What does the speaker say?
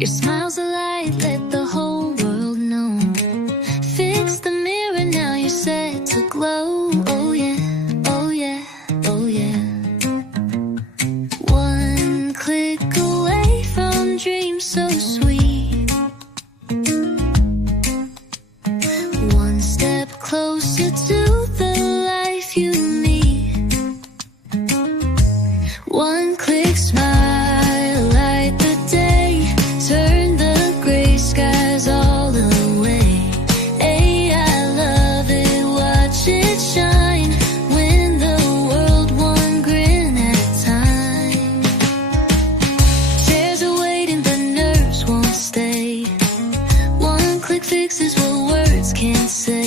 Your smile's a light, let the whole world know. Fix the mirror, now you're set to glow. Oh yeah, oh yeah, oh yeah. One click away from dreams so sweet. One step closer to the life you need. One click smile, light the day, turn the gray skies all away. Hey, I love it, watch it shine, win the world one grin at a time. Tears are waiting, but nerves won't stay. One click fixes what words can't say.